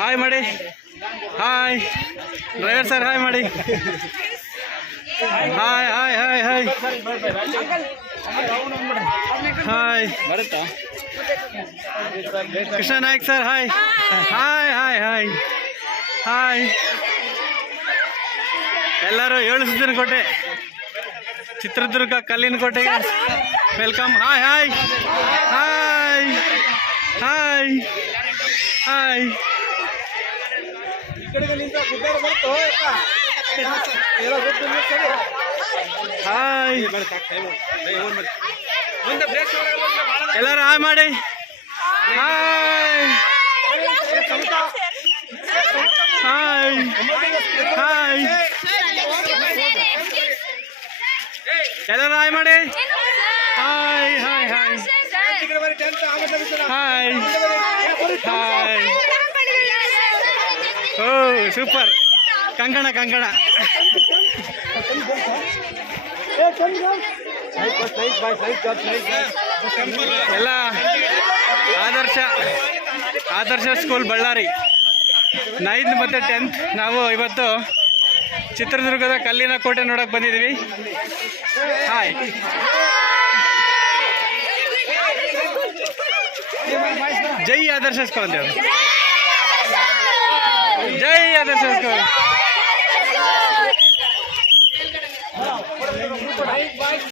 Hi ಮಾಡಿ hi driver sir hi ಮಾಡಿ hi hi hi hi hi Krishna Naik sir hi hi hi hi hi ಎಲ್ಲರೂ ಏಳು ಸುತ್ತಿನ ಕೋಟೆ. ಚಿತ್ರದುರ್ಗ ಕಲ್ಲಿನ ಕೋಟೆಗೆ. Welcome hi hi hi hi hi hi. ಎಲ್ಲರೂ ಹಾಯ್ ಮಾಡಿ. ಹಾಯ್. ಹಾಯ್. ಹಾಯ್. ಎಲ್ಲರೂ ಹಾಯ್ ಮಾಡಿ. Hi hi hi. Hi. Hi. ಓ, ಸೂಪರ್. ಕಂಕಣ ಕಂಕಣ. ಎಲ್ಲ ಆದರ್ಶ ಆದರ್ಶ ಸ್ಕೂಲ್ ಬಳ್ಳಾರಿ. ನೈನ್ತ್ ಮತ್ತು ಟೆಂತ್ ನಾವು ಇವತ್ತು ಚಿತ್ರದುರ್ಗದ ಕಲ್ಲಿನ ಕೋಟೆ ನೋಡಕ್ಕೆ ಬಂದಿದ್ದೀವಿ. ಹಾಯ್ ಜೈ ಆದರ್ಶ ಸ್ಕೂಲ್ ಅಂತೇಳಿ జై ఆదర్శ స్కూల్